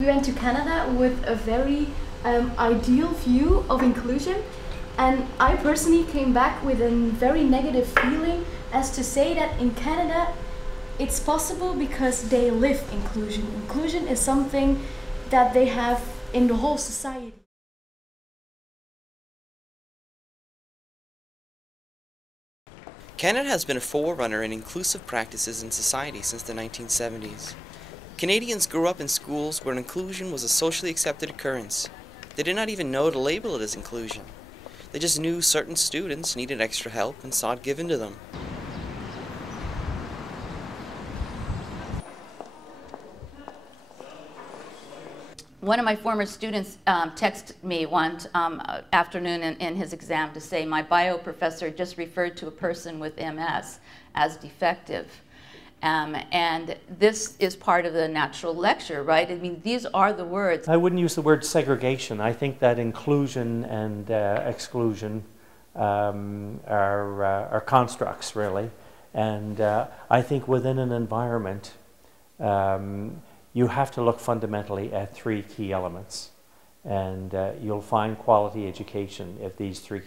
We went to Canada with a very ideal view of inclusion, and I personally came back with a very negative feeling as to say that in Canada it's possible because they live inclusion. Inclusion is something that they have in the whole society. Canada has been a forerunner in inclusive practices in society since the 1970s. Canadians grew up in schools where inclusion was a socially accepted occurrence. They did not even know to label it as inclusion. They just knew certain students needed extra help and saw it given to them. One of my former students texted me one afternoon in his exam to say, my bio professor just referred to a person with MS as defective. And this is part of the natural lecture, right? I mean, these are the words. I wouldn't use the word segregation. I think that inclusion and exclusion are constructs, really. And I think within an environment, you have to look fundamentally at three key elements. And you'll find quality education if these three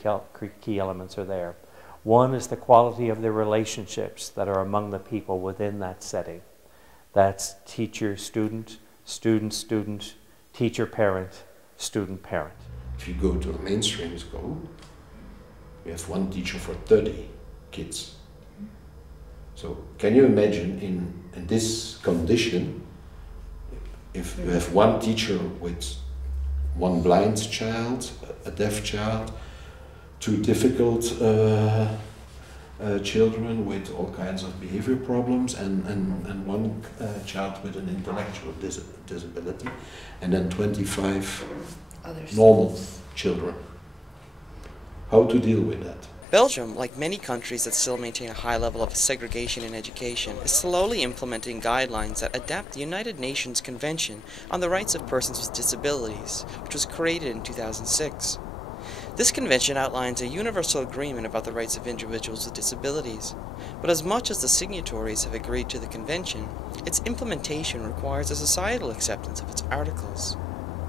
key elements are there. One is the quality of the relationships that are among the people within that setting. That's teacher-student, student-student, teacher-parent, student-parent. If you go to a mainstream school, you have one teacher for 30 kids. So can you imagine in this condition, if you have one teacher with one blind child, a deaf child, two difficult children with all kinds of behavior problems, and one child with an intellectual disability, and then 25 normal children. How to deal with that? Belgium, like many countries that still maintain a high level of segregation in education, is slowly implementing guidelines that adapt the United Nations Convention on the Rights of Persons with Disabilities, which was created in 2006. This convention outlines a universal agreement about the rights of individuals with disabilities, but as much as the signatories have agreed to the convention, its implementation requires a societal acceptance of its articles.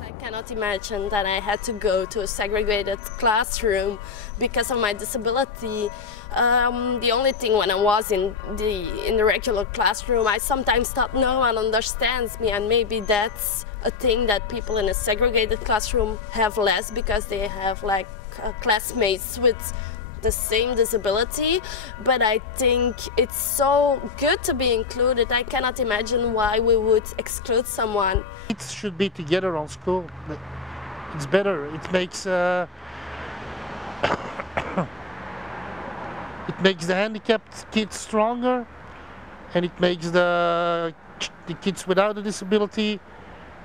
I cannot imagine that I had to go to a segregated classroom because of my disability. The only thing when I was in the regular classroom, I sometimes thought no one understands me, and maybe that's a thing that people in a segregated classroom have less because they have like classmates with the same disability. But I think it's so good to be included. I cannot imagine why we would exclude someone. Kids should be together on school. It's better. It makes it makes the handicapped kids stronger, and it makes the kids without a disability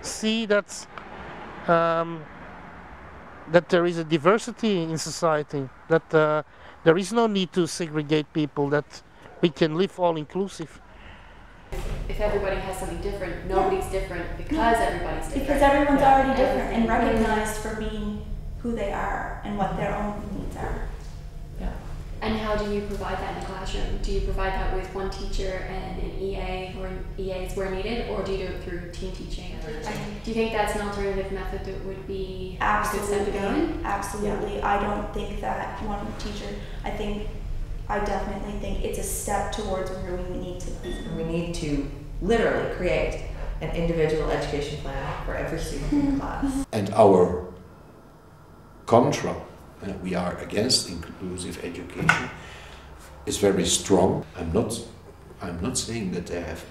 see that that there is a diversity in society, that there is no need to segregate people, that we can live all inclusive. If everybody has something different, nobody's different because everybody's different. Because everyone's already different and recognized for being who they are and what their own needs are. Yeah. And how do you provide that in the classroom? Do you provide that with one teacher and an EA or EAs where needed, or do you do it through team teaching? Do you think that's an alternative method that would be a good step to go in? Absolutely. Yeah. I don't think that one teacher, I definitely think it's a step towards where we need to be. We need to literally create an individual education plan for every student in the class. And our contra, we are against inclusive education, is very strong. I'm not saying that they have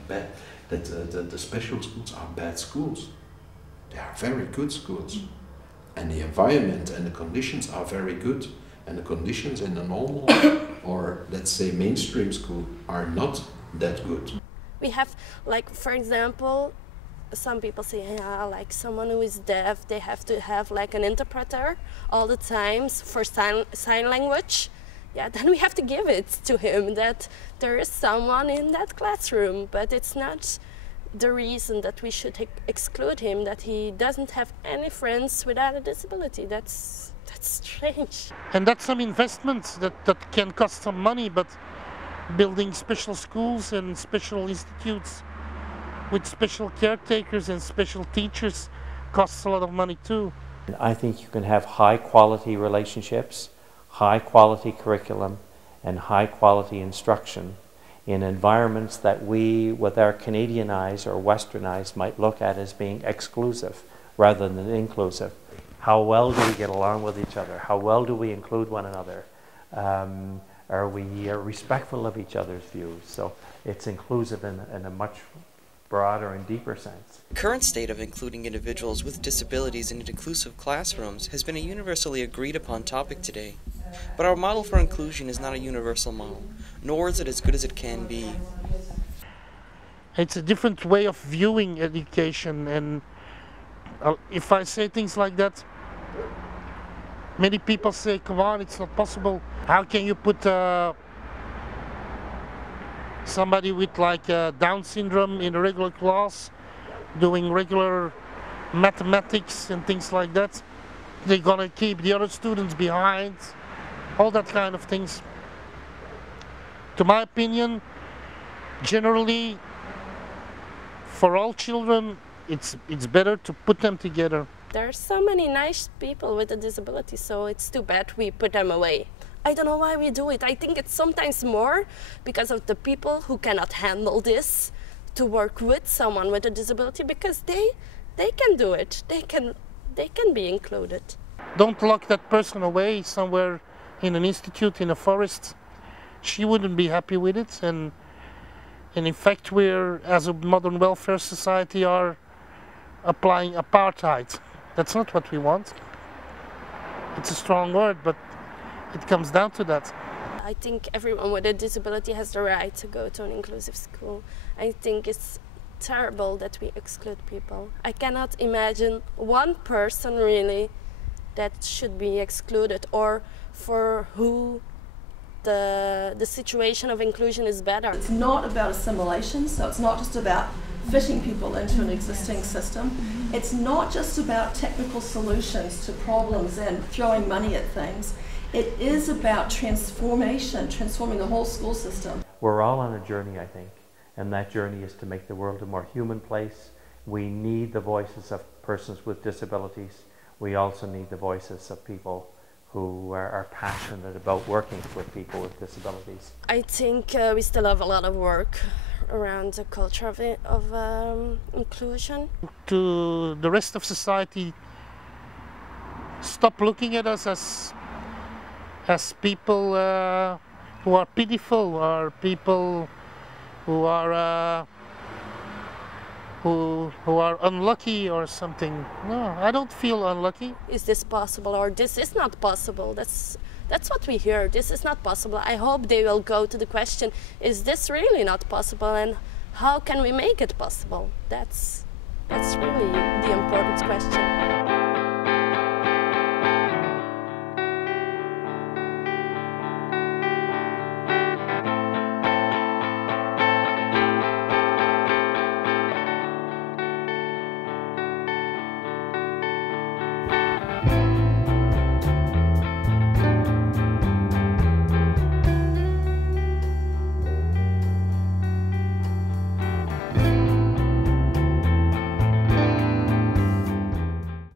the special schools are bad schools. They are very good schools, and the environment and the conditions are very good. And the conditions in the normal or let's say mainstream school are not that good. We have, like, for example, some people say, yeah, like someone who is deaf, they have to have like an interpreter all the times for sign language. Yeah, then we have to give it to him that there is someone in that classroom, but it's not the reason that we should exclude him, that he doesn't have any friends without a disability. That's strange. And that's some investment that can cost some money, but building special schools and special institutes with special caretakers and special teachers costs a lot of money too. I think you can have high quality relationships, high quality curriculum, and high quality instruction in environments that we, with our Canadian eyes or Western eyes, might look at as being exclusive rather than inclusive. How well do we get along with each other? How well do we include one another? Are we respectful of each other's views? So it's inclusive in a much broader and deeper sense. The current state of including individuals with disabilities in inclusive classrooms has been a universally agreed upon topic today. But our model for inclusion is not a universal model, nor is it as good as it can be. It's a different way of viewing education, and if I say things like that, many people say, come on, it's not possible. How can you put somebody with like Down syndrome in a regular class doing regular mathematics and things like that? They're gonna keep the other students behind, all that kind of things. To my opinion, generally, for all children, it's better to put them together. There are so many nice people with a disability, so it's too bad we put them away. I don't know why we do it. I think it's sometimes more because of the people who cannot handle this to work with someone with a disability, because they can do it. They can be included. Don't lock that person away somewhere in an institute in a forest. She wouldn't be happy with it, and in fact we're, as a modern welfare society, are applying apartheid. That's not what we want. It's a strong word, but it comes down to that. I think everyone with a disability has the right to go to an inclusive school. I think it's terrible that we exclude people. I cannot imagine one person really that should be excluded, or for who the situation of inclusion is better. It's not about assimilation, so it's not just about fitting people into an existing system. It's not just about technical solutions to problems and throwing money at things. It is about transformation, transforming the whole school system. We're all on a journey, I think, and that journey is to make the world a more human place. We need the voices of persons with disabilities. We also need the voices of people who are passionate about working with people with disabilities. I think we still have a lot of work around the culture of inclusion. To the rest of society, stop looking at us as people who are pitiful, or people who are unlucky or something. No, I don't feel unlucky. Is this possible, or this is not possible? That's what we hear. This is not possible. I hope they will go to the question, is this really not possible, and how can we make it possible? That's really the important question.